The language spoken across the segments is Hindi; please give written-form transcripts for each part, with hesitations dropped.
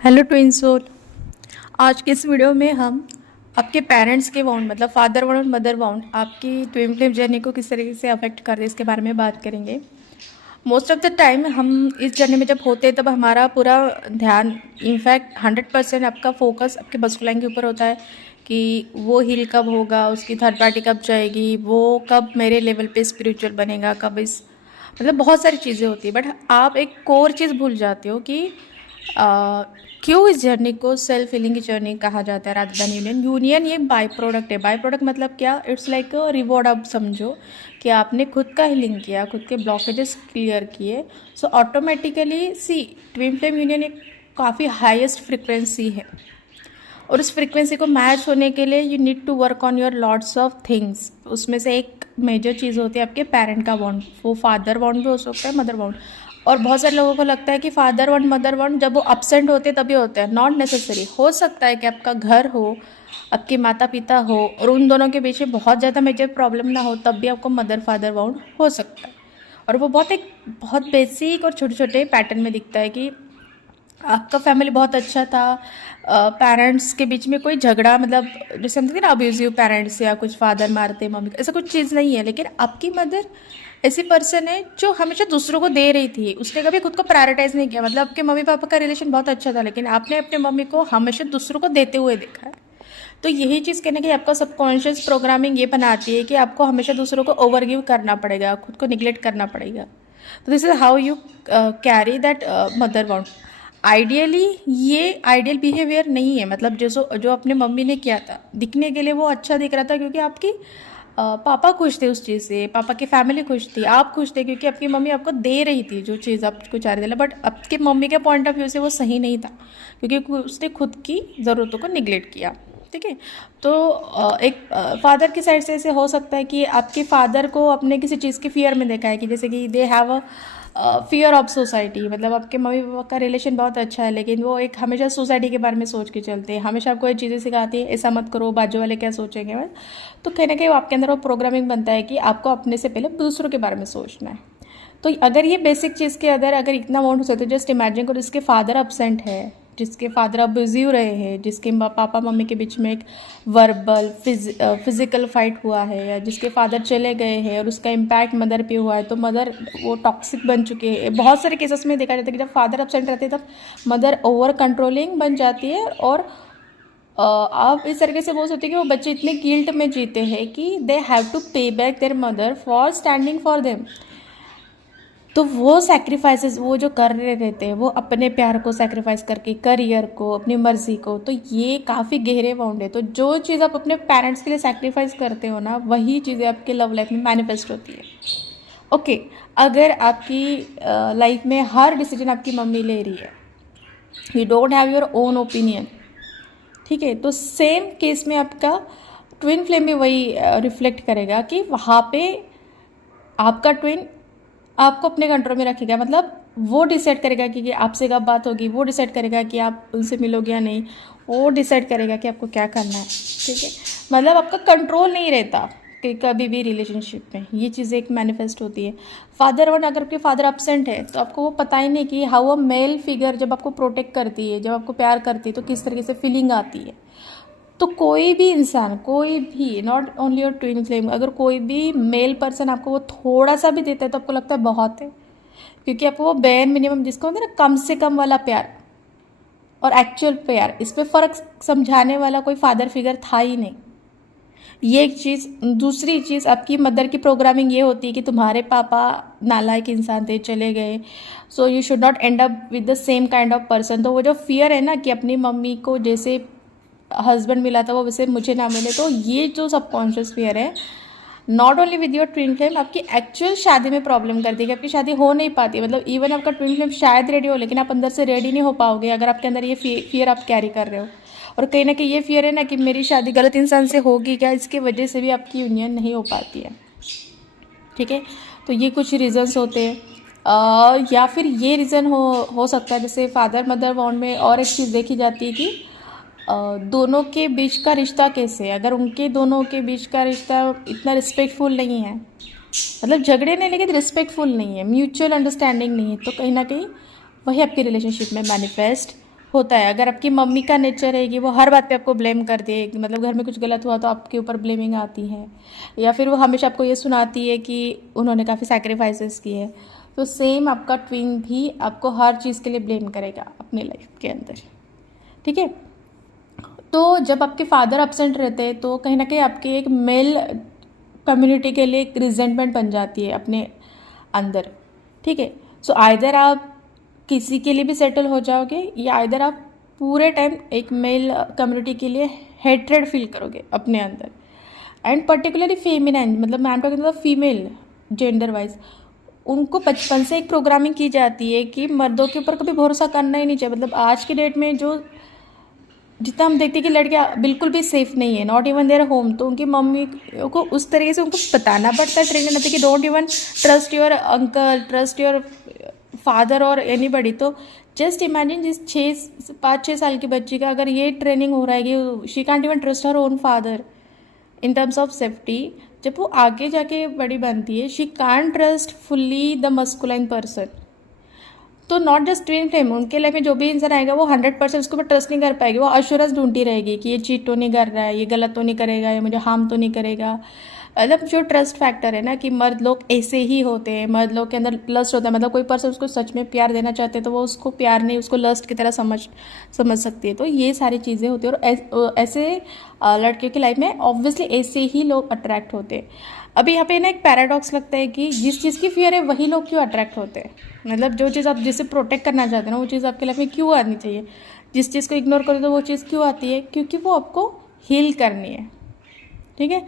Hello twin soul. आज के इस वीडियो में हम आपके पेरेंट्स के बाउंड मतलब फादर बाउंड और मदर बाउंड आपकी ट्विन फ्लेम जर्नी को किस तरीके से अफेक्ट करते हैं इसके बारे में बात करेंगे। मोस्ट ऑफ द टाइम हम इस जर्नी में जब होते हैं तब हमारा पूरा ध्यान इनफैक्ट 100% आपका फोकस आपके मस्कुलाइन के ऊपर होता है कि वो हील कब होगा, उसकी थर्ड पार्टी कब जाएगी, वो कब मेरे लेवल पे स्पिरिचुअल बनेगा, कब इस मतलब बहुत सारी चीज़ें होती है। बट आप एक कोर चीज़ भूल जाते हो कि अ, क्यों इस जर्नी को सेल्फ हीलिंग की जर्नी कहा जाता है रादर देन यूनियन। यूनियन ये बाय प्रोडक्ट है। बाय प्रोडक्ट मतलब क्या, इट्स लाइक रिवॉर्ड। आप समझो कि आपने खुद का हीलिंग किया, खुद के ब्लॉकेजेस क्लियर किए, सो ऑटोमेटिकली सी ट्विन फ्लेम यूनियन एक काफ़ी हाईएस्ट फ्रिक्वेंसी है और उस फ्रिक्वेंसी को मैच होने के लिए you need to work on your lots of things. उसमें से एक मेजर चीज़ होती है आपके पेरेंट का बॉन्ड। वो फादर बॉन्ड भी हो सकता है, मदर बॉन्ड। और बहुत सारे लोगों को लगता है कि फादर बॉन्ड मदर बॉन्ड जब वो अपसेंट होते हैं तभी होते हैं। Not necessary. हो सकता है कि आपका घर हो, आपके माता पिता हो और उन दोनों के बीच में बहुत ज़्यादा मेजर प्रॉब्लम ना हो, तब भी आपको मदर फादर बॉन्ड हो सकता है। और वो बहुत बेसिक और छोटे छोटे पैटर्न में दिखता है कि आपका फैमिली बहुत अच्छा था, पेरेंट्स के बीच में कोई झगड़ा मतलब जैसे हम कहते हैं ना अब्यूजिव पेरेंट्स या कुछ फादर मारते मम्मी, ऐसा कुछ चीज़ नहीं है। लेकिन आपकी मदर ऐसी पर्सन है जो हमेशा दूसरों को दे रही थी, उसने कभी खुद को प्रायोरिटाइज नहीं किया। मतलब आपके मम्मी पापा का रिलेशन बहुत अच्छा था लेकिन आपने अपने मम्मी को हमेशा दूसरों को देते हुए देखा है। तो यही चीज़ कहने की आपका सबकॉन्शियस प्रोग्रामिंग ये बनाती है कि आपको हमेशा दूसरों को ओवरगिव करना पड़ेगा, खुद को निगलेक्ट करना पड़ेगा। तो this is how you carry that mother bound. Ideally ये आइडियल बिहेवियर नहीं है। मतलब जो जो अपने मम्मी ने किया था, दिखने के लिए वो अच्छा दिख रहा था क्योंकि आपकी पापा खुश थे उस चीज़ से, पापा की फैमिली खुश थी, आप खुश थे क्योंकि आपकी मम्मी आपको दे रही थी जो चीज़ आपको चाह रही थी। बट आपके मम्मी के पॉइंट ऑफ व्यू से वो सही नहीं था क्योंकि उसने खुद की ज़रूरतों को निगलेक्ट किया। ठीक है। तो एक फादर की साइड से ऐसे हो सकता है कि आपके फादर को अपने किसी चीज़ के फियर में देखा है कि जैसे कि they have a fear of society. मतलब आपके मम्मी पापा का रिलेशन बहुत अच्छा है लेकिन वो एक हमेशा सोसाइटी के बारे में सोच के चलते हैं, हमेशा आपको ये चीज़ें सिखाती है ऐसा मत करो, बाजू वाले क्या सोचेंगे। बस तो कहीं ना कहीं आपके अंदर वो प्रोग्रामिंग बनता है कि आपको अपने से पहले दूसरों के बारे में सोचना है। तो अगर ये बेसिक चीज़ के अंदर अगर इतना अमाउंट हो सकता है, जस्ट इमेजिन करो जिसके फादर अब्सेंट है, जिसके फादर अब्यूजिव रहे हैं, जिसके पापा मम्मी के बीच में एक वर्बल फिजिकल फाइट हुआ है, या जिसके फादर चले गए हैं और उसका इम्पैक्ट मदर पे हुआ है, तो मदर वो टॉक्सिक बन चुके हैं। बहुत सारे केसेस में देखा जाता है कि जब फादर अब्सेंट रहते हैं तब मदर ओवर कंट्रोलिंग बन जाती है और आप इस तरीके से बोल सकते हैं कि वो बच्चे इतने गिल्ट में जीते हैं कि दे हैव टू पे back there mother for standing for them. तो वो सैक्रिफाइसेस वो जो कर रहे रहते हैं, वो अपने प्यार को सैक्रिफाइस करके, करियर को, अपनी मर्जी को, तो ये काफ़ी गहरे बाउंड है। तो जो चीज़ आप अपने पेरेंट्स के लिए सैक्रिफाइस करते हो ना, वही चीज़ें आपके लव लाइफ में मैनिफेस्ट होती है। ओके। अगर आपकी लाइफ में हर डिसीजन आपकी मम्मी ले रही है, you don't have your own opinion, ठीक है, तो सेम केस में आपका ट्विन फ्लेम भी वही रिफ्लेक्ट करेगा कि वहाँ पे आपका ट्विन आपको अपने कंट्रोल में रखेगा। मतलब वो डिसाइड करेगा कि आपसे कब बात होगी, वो डिसाइड करेगा कि आप उनसे मिलोगे या नहीं, वो डिसाइड करेगा कि आपको क्या करना है। ठीक है। मतलब आपका कंट्रोल नहीं रहता कि कभी भी रिलेशनशिप में ये चीज़ें एक मैनिफेस्ट होती है। फादर वन अगर आपके फादर अपसेंट है तो आपको वो पता ही नहीं कि हाउ अ मेल फिगर जब आपको प्रोटेक्ट करती है, जब आपको प्यार करती है, तो किस तरीके से फीलिंग आती है। तो कोई भी इंसान, कोई भी, not only your twin flame, अगर कोई भी मेल पर्सन आपको वो थोड़ा सा भी देता है तो आपको लगता है बहुत है, क्योंकि आपको वो बेयर मिनिमम जिसको होता है ना कम से कम वाला प्यार और एक्चुअल प्यार, इस पे फ़र्क समझाने वाला कोई फादर फिगर था ही नहीं। ये एक चीज़। दूसरी चीज़, आपकी मदर की प्रोग्रामिंग ये होती है कि तुम्हारे पापा नालायक इंसान थे, चले गए, सो you should not and up with the same kind of person. तो वो जो फियर है ना कि अपनी मम्मी को जैसे हस्बैंड मिला था वो वैसे मुझे ना मिले, तो ये जो सबकॉन्शियस फियर है, not only with your twin flame, आपकी एक्चुअल शादी में प्रॉब्लम करती है कि आपकी शादी हो नहीं पाती है। मतलब इवन आपका ट्विन फ्लेम शायद रेडी हो लेकिन आप अंदर से रेडी नहीं हो पाओगे अगर आपके अंदर ये फियर आप कैरी कर रहे हो। और कहीं ना कहीं ये फियर है ना कि मेरी शादी गलत इंसान से होगी क्या, इसकी वजह से भी आपकी यूनियन नहीं हो पाती है। ठीक है। तो ये कुछ रीज़न्स होते हैं। या फिर ये रीज़न हो सकता है, जैसे फादर मदर बॉन्ड में और एक चीज़ देखी जाती है कि दोनों के बीच का रिश्ता कैसे है। अगर उनके दोनों के बीच का रिश्ता इतना रिस्पेक्टफुल नहीं है, मतलब झगड़े नहीं लेकिन रिस्पेक्टफुल नहीं है, म्यूचुअल अंडरस्टैंडिंग नहीं है, तो कहीं ना कहीं वही आपके रिलेशनशिप में मैनिफेस्ट होता है। अगर आपकी मम्मी का नेचर है कि वो हर बात पे आपको ब्लेम कर दे, मतलब घर में कुछ गलत हुआ तो आपके ऊपर ब्लेमिंग आती है, या फिर वो हमेशा आपको ये सुनाती है कि उन्होंने काफ़ी सैक्रिफाइसेस किए, तो सेम आपका ट्विन भी आपको हर चीज़ के लिए ब्लेम करेगा अपने लाइफ के अंदर। ठीक है, तो जब आपके फादर एब्सेंट रहते हैं तो कहीं ना कहीं आपके एक मेल कम्युनिटी के लिए एक रिजेंटमेंट बन जाती है अपने अंदर। ठीक है, सो आइदर आप किसी के लिए भी सेटल हो जाओगे, या आइदर आप पूरे टाइम एक मेल कम्युनिटी के लिए हेट्रेड फील करोगे अपने अंदर। एंड पर्टिकुलरली फेमिनाइन, मतलब मैं talking about female gender wise, उनको बचपन से एक प्रोग्रामिंग की जाती है कि मर्दों के ऊपर कभी भरोसा करना ही नहीं चाहिए। मतलब आज की डेट में जो जितना हम देखते हैं कि लड़कियां बिल्कुल भी सेफ नहीं है, नॉट इवन देयर होम, तो उनकी मम्मी को उस तरीके से उनको बताना पड़ता है, ट्रेन करना कि don't even trust your uncle, trust your father और एनीबडी। तो जस्ट इमेजिन जिस 5-6 साल की बच्ची का अगर ये ट्रेनिंग हो रहा है कि she can't even trust her own father in terms of safety, जब वो आगे जाके बड़ी बनती है she can't trust fully the masculine person. तो नॉट जस्ट ट्विन फ्लेम, उनके लाइफ में जो भी इंसान आएगा वो 100% उसके ऊपर ट्रस्ट नहीं कर पाएगी, वो अश्योरेंस ढूंढती रहेगी कि ये चीट तो नहीं कर रहा है, ये गलत तो नहीं करेगा, ये मुझे हार्म तो नहीं करेगा। मतलब जो ट्रस्ट फैक्टर है ना, कि मर्द लोग ऐसे ही होते हैं, मर्द लोग के अंदर लस्ट होता है, मतलब कोई पर्सन उसको सच में प्यार देना चाहते हैं तो वो उसको प्यार नहीं, उसको लस्ट की तरह समझ सकती है। तो ये सारी चीज़ें होती है, और ऐसे लड़कियों की लाइफ में ऑब्वियसली ऐसे ही लोग अट्रैक्ट होते हैं। अभी यहाँ पे ना एक पैराडॉक्स लगता है कि जिस चीज़ की फियर है वही लोग क्यों अट्रैक्ट होते हैं। मतलब जो चीज़ आप जिसे प्रोटेक्ट करना चाहते हैं ना, वो चीज़ आपके लाइफ में क्यों आनी चाहिए। जिस चीज़ को इग्नोर करो तो वो चीज़ क्यों आती है, क्योंकि वो आपको हील करनी है। ठीक है,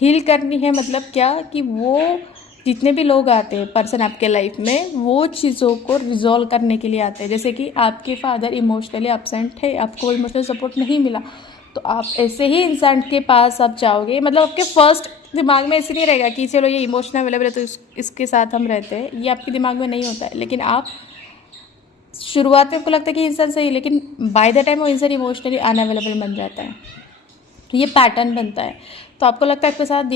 हील करनी है मतलब क्या, कि वो जितने भी लोग आते हैं पर्सन आपके लाइफ में, वो चीज़ों को रिजॉल्व करने के लिए आते हैं। जैसे कि आपके फादर इमोशनली एब्सेंट है, आपको इमोशनल सपोर्ट नहीं मिला, तो आप ऐसे ही इंसान के पास आप जाओगे। मतलब आपके फर्स्ट दिमाग में ऐसे नहीं रहेगा कि चलो ये इमोशनल अवेलेबल है तो इसके साथ हम रहते हैं, ये आपके दिमाग में नहीं होता है। लेकिन आप शुरुआत में आपको लगता है कि इंसान सही है, लेकिन बाय द टाइम वो इंसान इमोशनली अनअवेलेबल बन जाता है, तो ये पैटर्न बनता है। तो आपको लगता है आपके साथ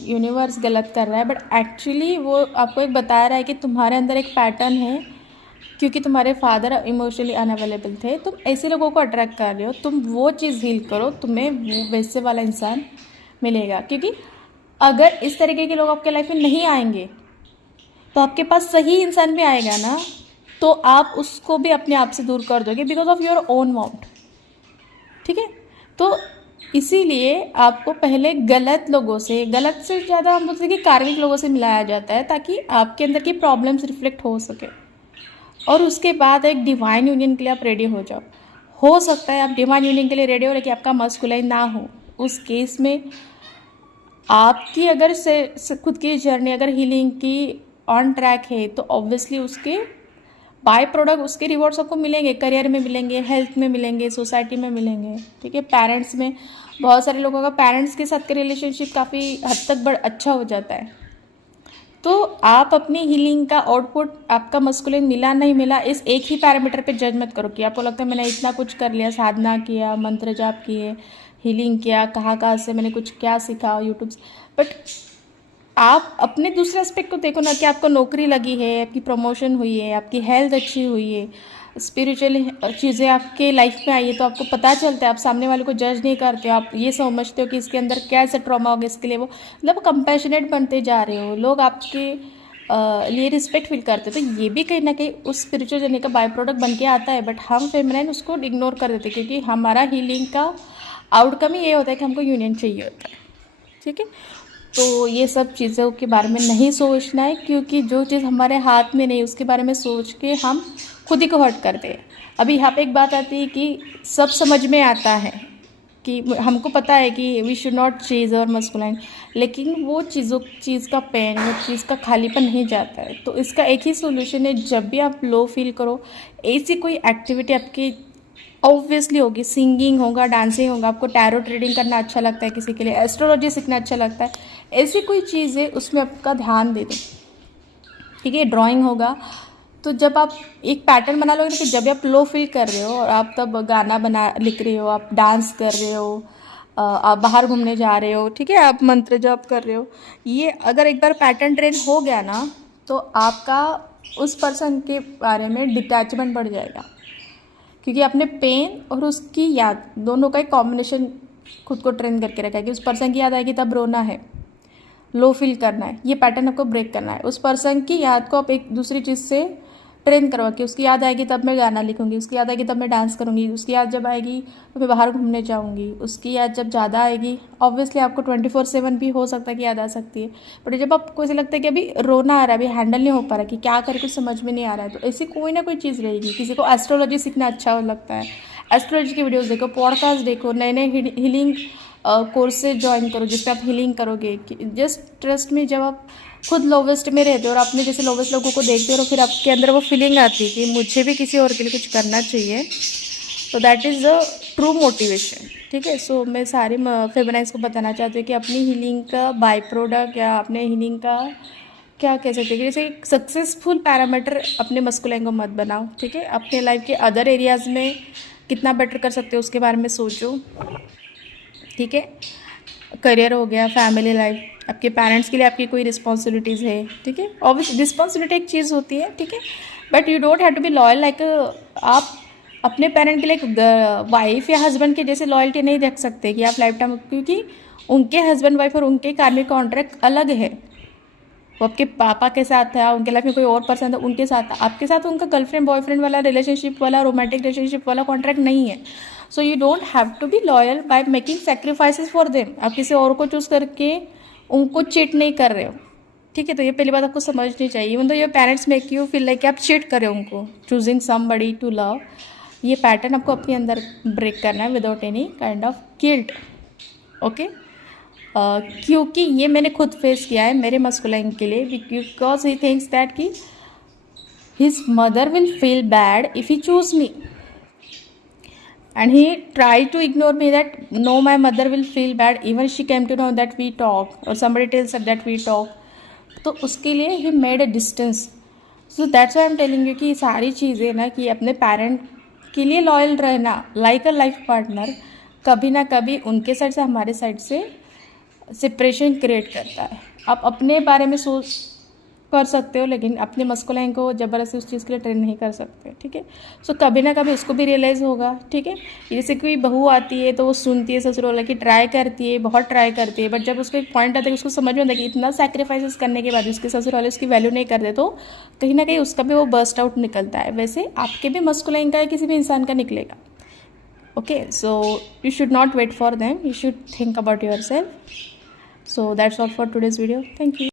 यूनिवर्स गलत कर रहा है, बट एक्चुअली वो आपको एक बता रहा है कि तुम्हारे अंदर एक पैटर्न है, क्योंकि तुम्हारे फादर इमोशनली अनअवेलेबल थे, तुम ऐसे लोगों को अट्रैक्ट कर रहे हो। तुम वो चीज़ हील करो, तुम्हें वो वैसे वाला इंसान मिलेगा। क्योंकि अगर इस तरीके के लोग आपके लाइफ में नहीं आएंगे तो आपके पास सही इंसान भी आएगा ना, तो आप उसको भी अपने आप से दूर कर दोगे because of your own want. ठीक है, तो इसीलिए आपको पहले गलत लोगों से, गलत से ज़्यादा हम बोलते हैं कि कार्मिक लोगों से मिलाया जाता है, ताकि आपके अंदर की प्रॉब्लम्स रिफ्लेक्ट हो सके, और उसके बाद एक डिवाइन यूनियन के लिए आप रेडी हो जाओ। हो सकता है आप डिवाइन यूनियन के लिए रेडी हो, लेकिन आपका मस्कुलाइन ना हो। उस केस में आपकी अगर से खुद की जर्नी अगर हीलिंग की ऑन ट्रैक है, तो ऑब्वियसली उसके बाय प्रोडक्ट, उसके रिवॉर्ड्स आपको मिलेंगे, करियर में मिलेंगे, हेल्थ में मिलेंगे, सोसाइटी में मिलेंगे। ठीक है, पेरेंट्स में बहुत सारे लोगों का पेरेंट्स के साथ के रिलेशनशिप काफ़ी हद तक अच्छा हो जाता है। तो आप अपनी हीलिंग का आउटपुट, आपका मस्कुलिन मिला नहीं मिला, इस एक ही पैरामीटर पे जज मत करो कि आपको लगता है मैंने इतना कुछ कर लिया, साधना किया, मंत्र जाप किए, हीलिंग किया, कहाँ से मैंने कुछ क्या सीखा यूट्यूब से। बट आप अपने दूसरे एस्पेक्ट को देखो ना, कि आपको नौकरी लगी है, आपकी प्रमोशन हुई है, आपकी हेल्थ अच्छी हुई है, स्पिरिचुअल चीज़ें आपके लाइफ में आई है, तो आपको पता चलता है, आप सामने वाले को जज नहीं करते हो, आप ये समझते हो कि इसके अंदर कैसे ट्रॉमा होगा, इसके लिए वो मतलब कंपैशनेट बनते जा रहे हो, लोग आपके लिए रिस्पेक्ट फील करते हो। तो ये भी कहीं ना कहीं उस स्पिरिचुअल जर्नी का बाय प्रोडक्ट बन के आता है। बट हम फेमिनाइन उसको इग्नोर कर देते, क्योंकि हमारा हीलिंग का आउटकम ही ये होता है कि हमको यूनियन चाहिए होता है। ठीक है, तो ये सब चीज़ों के बारे में नहीं सोचना है, क्योंकि जो चीज़ हमारे हाथ में नहीं उसके बारे में सोच के हम खुद ही को हर्ट करते हैं। अभी यहाँ पे एक बात आती है कि सब समझ में आता है, कि हमको पता है कि वी शुड नॉट चेज और मस्कुलाइन, लेकिन वो चीज़ का पेन, वो चीज़ का खालीपन नहीं जाता है। तो इसका एक ही सोल्यूशन है, जब भी आप लो फील करो, ऐसी कोई एक्टिविटी आपकी ऑब्वियसली होगी, सिंगिंग होगा, डांसिंग होगा, आपको टैरो ट्रेडिंग करना अच्छा लगता है, किसी के लिए एस्ट्रोलॉजी सीखना अच्छा लगता है, ऐसी कोई चीज़ है उसमें आपका ध्यान दे दो। ठीक है, ड्राइंग होगा, तो जब आप एक पैटर्न बना लोगे कि जब आप लो फील कर रहे हो और आप तब गाना लिख रहे हो, आप डांस कर रहे हो, आप बाहर घूमने जा रहे हो, ठीक है, आप मंत्र जप कर रहे हो, ये अगर एक बार पैटर्न ट्रेन हो गया ना, तो आपका उस पर्सन के बारे में डिटैचमेंट बढ़ जाएगा। क्योंकि आपने पेन और उसकी याद दोनों का एक कॉम्बिनेशन खुद को ट्रेन करके रखा है कि उस पर्सन की याद आएगी तब रोना है, लो फील करना है, ये पैटर्न आपको ब्रेक करना है। उस पर्सन की याद को आप एक दूसरी चीज़ से ट्रेन करवा कि उसकी याद आएगी तब मैं गाना लिखूंगी, उसकी याद आएगी तब मैं डांस करूंगी, उसकी याद जब आएगी तो मैं बाहर घूमने जाऊंगी, उसकी याद जब ज़्यादा आएगी ऑब्वियसली आपको 24/7 भी हो सकता है कि याद आ सकती है, बट जब आपको ऐसे लगता है कि अभी रोना आ रहा है, अभी हैंडल नहीं हो पा रहा कि क्या करे, कुछ समझ में नहीं आ रहा है, तो ऐसी कोई ना कोई चीज़ रहेगी। किसी को एस्ट्रोलॉजी सीखना अच्छा लगता है, एस्ट्रोलॉजी की वीडियोज़ देखो, पॉडकास्ट देखो, नए नए हीलिंग कोर्सेज ज्वाइन करो जिसमें आप हीलिंग करोगे। जस्ट ट्रस्ट में, जब आप खुद लोवेस्ट में रहते हो और अपने जैसे लोवेस्ट लोगों को देखते हो और फिर आपके अंदर वो फीलिंग आती है कि मुझे भी किसी और के लिए कुछ करना चाहिए, तो that is the true motivation. ठीक है, सो मैं सारी फेमिनाइज को बताना चाहती हूँ कि अपनी हीलिंग का बाय प्रोडक्ट या अपने हीलिंग का क्या कह सकते हैं कि जैसे एक सक्सेसफुल पैरामीटर अपने मस्कुलाइन को मत बनाओ। ठीक है, अपने लाइफ के अदर एरियाज़ में कितना बेटर कर सकते हो उसके बारे में सोचो। ठीक है, करियर हो गया, फैमिली लाइफ, आपके पेरेंट्स के लिए आपकी कोई रिस्पॉन्सिबिलिटीज़ है। ठीक है, ऑब्वियस रिस्पॉन्सिबिलिटी एक चीज़ होती है। ठीक है, but you don't have to be loyal like आप अपने पेरेंट के लिए एक वाइफ या हस्बैंड के जैसे लॉयल्टी नहीं रख सकते कि आप लाइफ टाइम, क्योंकि उनके हस्बैंड वाइफ और उनके कार्मिक कॉन्ट्रैक्ट अलग है। वो आपके पापा के साथ था, उनके लाइफ में कोई और पर्सन था उनके साथ था, आपके साथ उनका गर्लफ्रेंड बॉयफ्रेंड वाला रिलेशनशिप वाला रोमांटिक रिलेशनशिप वाला कॉन्ट्रैक्ट नहीं है। So you don't have to be loyal by making sacrifices for them. आप किसी और को चूज़ करके उनको चीट नहीं कर रहे हो। ठीक है, तो ये पहली बात आपको समझनी चाहिए। Even though your parents make you feel like आप चीट कर रहे हो उनको, चूजिंग समबडी टू लव। ये पैटर्न आपको अपने अंदर ब्रेक करना है without any kind of guilt. Okay, क्योंकि ये मैंने खुद फेस किया है मेरे मस्कुलाइन के लिए, बिकॉज ही थिंक्स दैट कि his mother will feel bad if he choose me and he tried to ignore me that no, my mother will feel bad even she came to know that we talk or somebody tells her that we talk, तो उसके लिए he made a distance. So that's why I'm telling you कि ये सारी चीज़ें ना कि अपने पेरेंट के लिए लॉयल रहना लाइक अ लाइफ पार्टनर कभी ना कभी उनके साइड से हमारे साइड से सेपरेशन क्रिएट करता है। आप अपने बारे में सोच कर सकते हो लेकिन अपने मस्कुलाइन को ज़बरदस्ती उस चीज़ के लिए ट्रेन नहीं कर सकते। ठीक है, सो कभी ना कभी उसको भी रियलाइज़ होगा। ठीक है, जैसे कोई बहू आती है तो वो सुनती है ससुर वाला की, ट्राई करती है, बहुत ट्राई करती है, बट जब उसको एक पॉइंट आता है कि उसको समझ में आता है कि इतना सैक्रिफाइसेस करने के बाद उसके ससुर वाले उसकी वैल्यू नहीं करते, तो कहीं ना कहीं उसका भी वो बर्स्ट आउट निकलता है। वैसे आपके भी मस्कुलाइन का किसी भी इंसान का निकलेगा। Okay, so you should not wait for them, you should think about yourself. So that's all for today's video. Thank you.